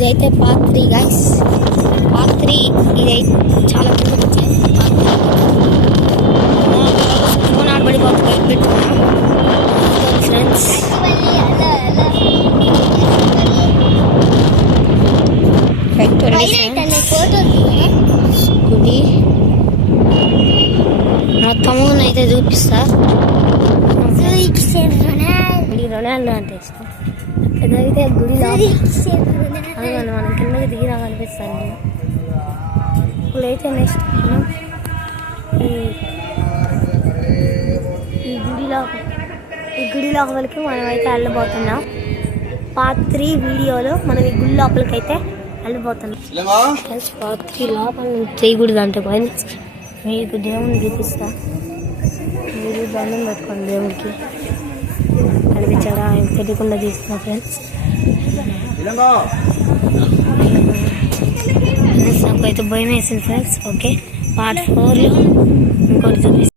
ఇదైతే part 3 guys. Part 3 ఇదైతే చాలా ఫోన్ ఆడబడిపోతుంది బయట పెట్టుకున్నా ఫ్రెండ్స్. గుడి మొత్తము అయితే చూపిస్తా. రొనాల్డో అంటే ఇష్టం. అదైతే గుడి అవునండి, మనం కిందకి దిగిరా కనిపిస్తాను. ఇప్పుడైతే నెక్స్ట్ మనం ఈ గుడి లోపలికి మనం అయితే వెళ్ళబోతున్నాం. పార్ట్ 3 వీడియోలో మనం ఈ గుడి లోపలికి అయితే వెళ్ళిపోతున్నాం. పార్ట్ 3 లోపల చేయకూడదు అంటే పైన మీకు దేవుని చూపిస్తా. మీరు దండం పెట్టుకోండి దేవుడికి. కనిపించాడా ఆయన తెలియకుండా తీస్తున్నా ఫ్రెండ్స్. నాకు అయితే భయం వేసింది ఫ్రెండ్స్. ఓకే, పార్ట్ 4లో ఇంకోటి చూపిస్తాను.